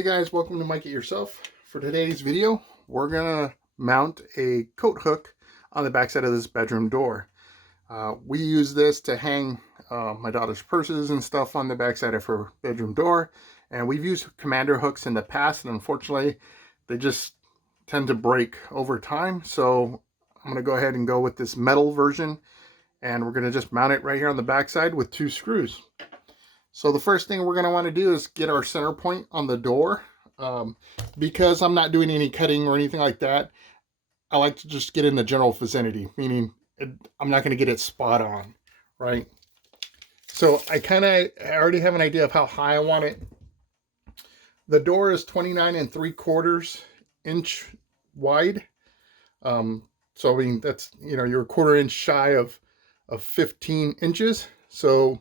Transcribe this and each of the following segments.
Hey guys, welcome to Mike It Yourself. For today's video, we're gonna mount a coat hook on the backside of this bedroom door. We use this to hang my daughter's purses and stuff on the backside of her bedroom door. And we've used commander hooks in the past, and unfortunately, they just tend to break over time. So I'm gonna go ahead and go with this metal version, and we're gonna just mount it right here on the backside with 2 screws. So the first thing we're going to want to do is get our center point on the door. Because I'm not doing any cutting or anything like that, I like to just get in the general vicinity, meaning I'm not going to get it spot on, right? So I already have an idea of how high I want it. The door is 29 3/4 inch wide. So I mean, that's, you're a 1/4 inch shy of 15 inches. So,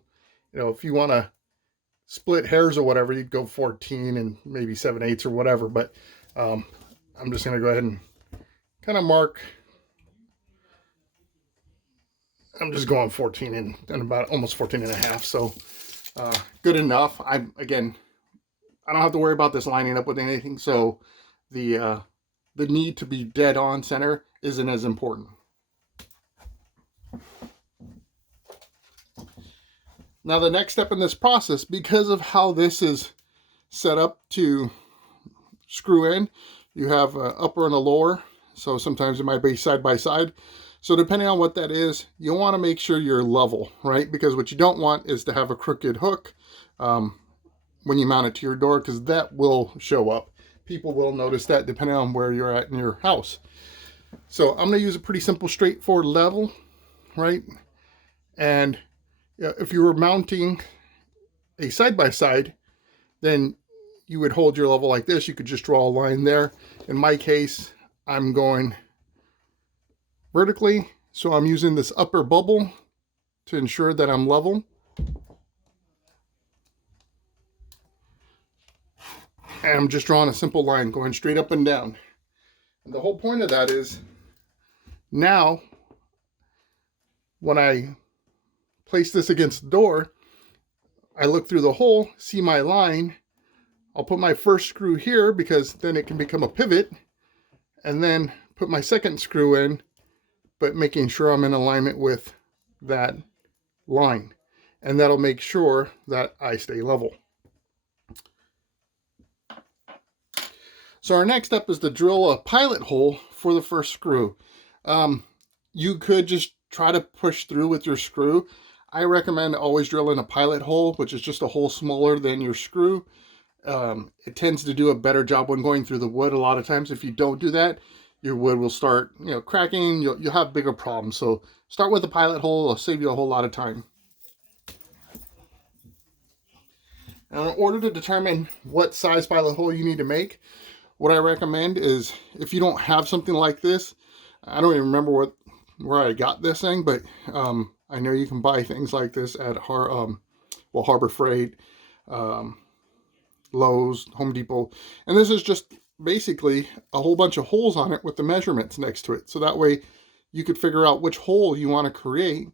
if you want to split hairs or whatever, you'd go 14 and maybe 7/8 or whatever. But I'm just going to go ahead and kind of mark. I'm just going 14 and about almost 14 and a half. So good enough. I don't have to worry about this lining up with anything. So the need to be dead on center isn't as important. Now the next step in this process, because of how this is set up to screw in, you have an upper and a lower. So sometimes it might be side by side. So depending on what that is, you want to make sure you're level, right? Because what you don't want is to have a crooked hook when you mount it to your door, because that will show up. People will notice that depending on where you're at in your house. So I'm going to use a pretty simple, straightforward level, right? And if you were mounting a side-by-side, then you would hold your level like this. You could just draw a line there. In my case, I'm going vertically, so I'm using this upper bubble to ensure that I'm level. And I'm just drawing a simple line going straight up and down. And the whole point of that is, now when I place this against the door, I look through the hole, see my line. I'll put my first screw here because then it can become a pivot, and then put my second screw in, but making sure I'm in alignment with that line. And that'll make sure that I stay level. So our next step is to drill a pilot hole for the first screw. You could just try to push through with your screw. I recommend always drilling a pilot hole, which is just a hole smaller than your screw. It tends to do a better job when going through the wood. A lot of times, if you don't do that, your wood will start, cracking. You'll have bigger problems. So start with a pilot hole. It'll save you a whole lot of time. Now, in order to determine what size pilot hole you need to make, what I recommend is, if you don't have something like this, I don't even remember where I got this thing, but I know you can buy things like this at Harbor Freight, Lowe's, Home Depot. And this is just basically a whole bunch of holes on it with the measurements next to it. So that way you could figure out which hole you want to create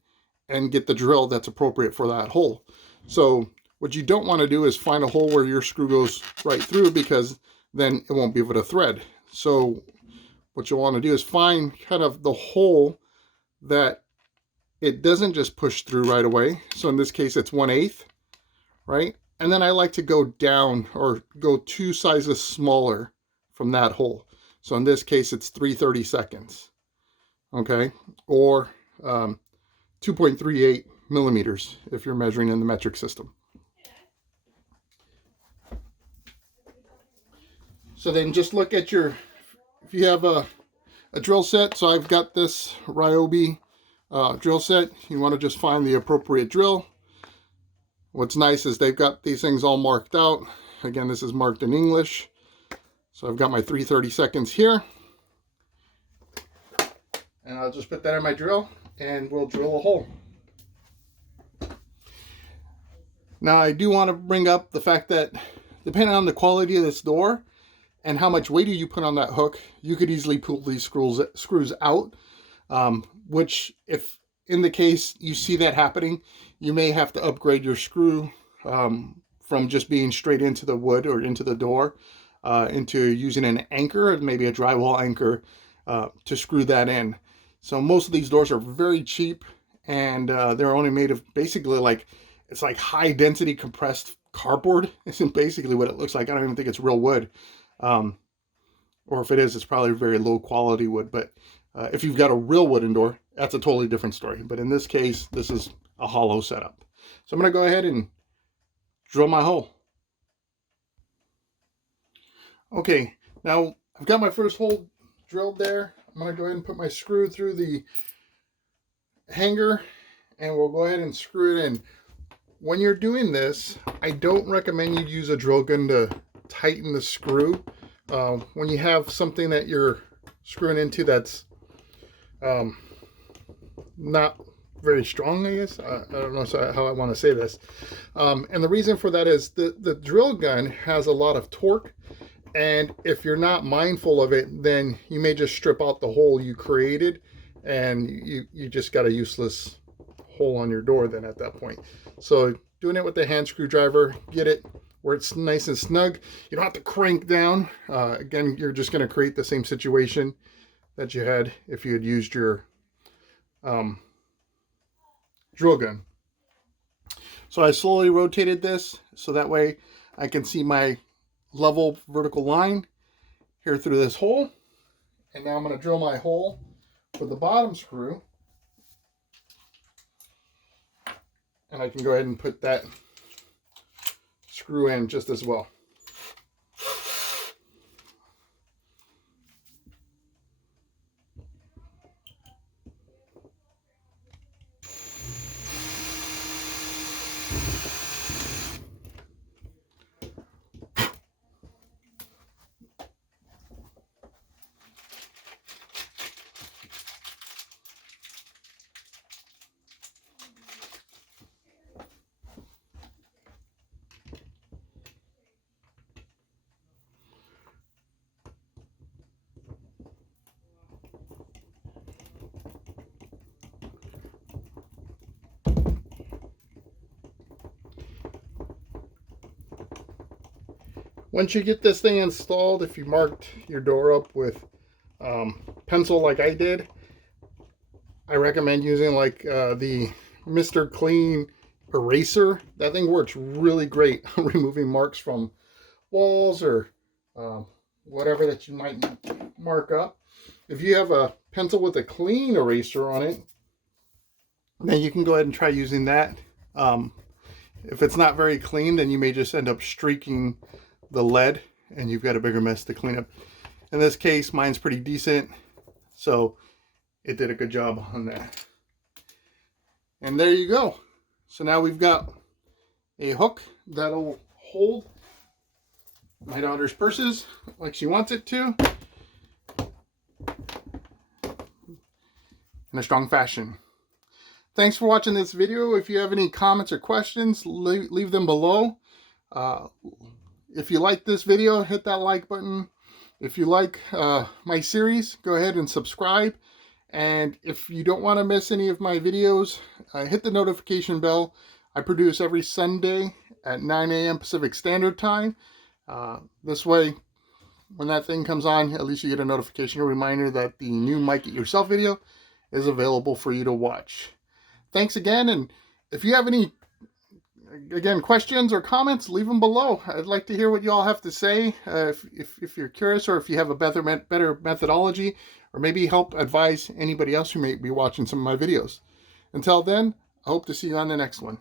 and get the drill that's appropriate for that hole. So what you don't want to do is find a hole where your screw goes right through, because then it won't be able to thread. So what you'll want to do is find kind of the hole that it doesn't just push through right away. So in this case, it's 1/8, right? And then I like to go down, or go 2 sizes smaller from that hole. So in this case, it's 3/32, okay? Or 2.38 millimeters if you're measuring in the metric system. So then just look at if you have a drill set. So I've got this Ryobi drill set. You want to just find the appropriate drill. What's nice is they've got these things all marked out. Again, this is marked in English. So I've got my 3/32 here. And I'll just put that in my drill, and we'll drill a hole. Now I do want to bring up the fact that depending on the quality of this door and how much weight you put on that hook, you could easily pull these screws out, which, if in the case you see that happening, you may have to upgrade your screw from just being straight into the wood or into the door into using an anchor, maybe a drywall anchor, to screw that in. So most of these doors are very cheap, and they're only made of basically like, it's like high density compressed cardboard. Isn't basically what it looks like. I don't even think it's real wood. Or if it is, it's probably very low quality wood. But if you've got a real wooden door, that's a totally different story. But in this case, this is a hollow setup. So I'm going to go ahead and drill my hole. Okay, now I've got my first hole drilled there. I'm going to go ahead and put my screw through the hanger, and we'll go ahead and screw it in. When you're doing this, I don't recommend you use a drill gun to tighten the screw. When you have something that you're screwing into that's not very strong, I guess. I don't know how I want to say this. And the reason for that is the drill gun has a lot of torque, and if you're not mindful of it, then you may just strip out the hole you created, and you just got a useless hole on your door then at that point. So doing it with the hand screwdriver, get it where it's nice and snug. You don't have to crank down. Again, you're just going to create the same situation that you had if you had used your drill gun. So I slowly rotated this so that way I can see my level vertical line here through this hole. And now I'm going to drill my hole for the bottom screw. And I can go ahead and put that screw in just as well. Once you get this thing installed, if you marked your door up with pencil like I did, I recommend using like the Mr. Clean eraser. That thing works really great on removing marks from walls or whatever that you might mark up. If you have a pencil with a clean eraser on it, then you can go ahead and try using that. If it's not very clean, then you may just end up streaking the lead and you've got a bigger mess to clean up. In this case, mine's pretty decent, so it did a good job on that. And there you go. So now we've got a hook that'll hold my daughter's purses like she wants it to in a strong fashion. Thanks for watching this video. If you have any comments or questions, leave them below. If you like this video, hit that like button. If you like my series, go ahead and subscribe. And if you don't want to miss any of my videos, hit the notification bell. I produce every Sunday at 9 a.m. Pacific Standard Time. This way, when that thing comes on, at least you get a notification, a reminder that the new Mike It Yourself video is available for you to watch. Thanks again, and if you have any questions or comments, leave them below. I'd like to hear what you all have to say. If you're curious, or if you have a better methodology, or maybe help advise anybody else who may be watching some of my videos. Until then, I hope to see you on the next one.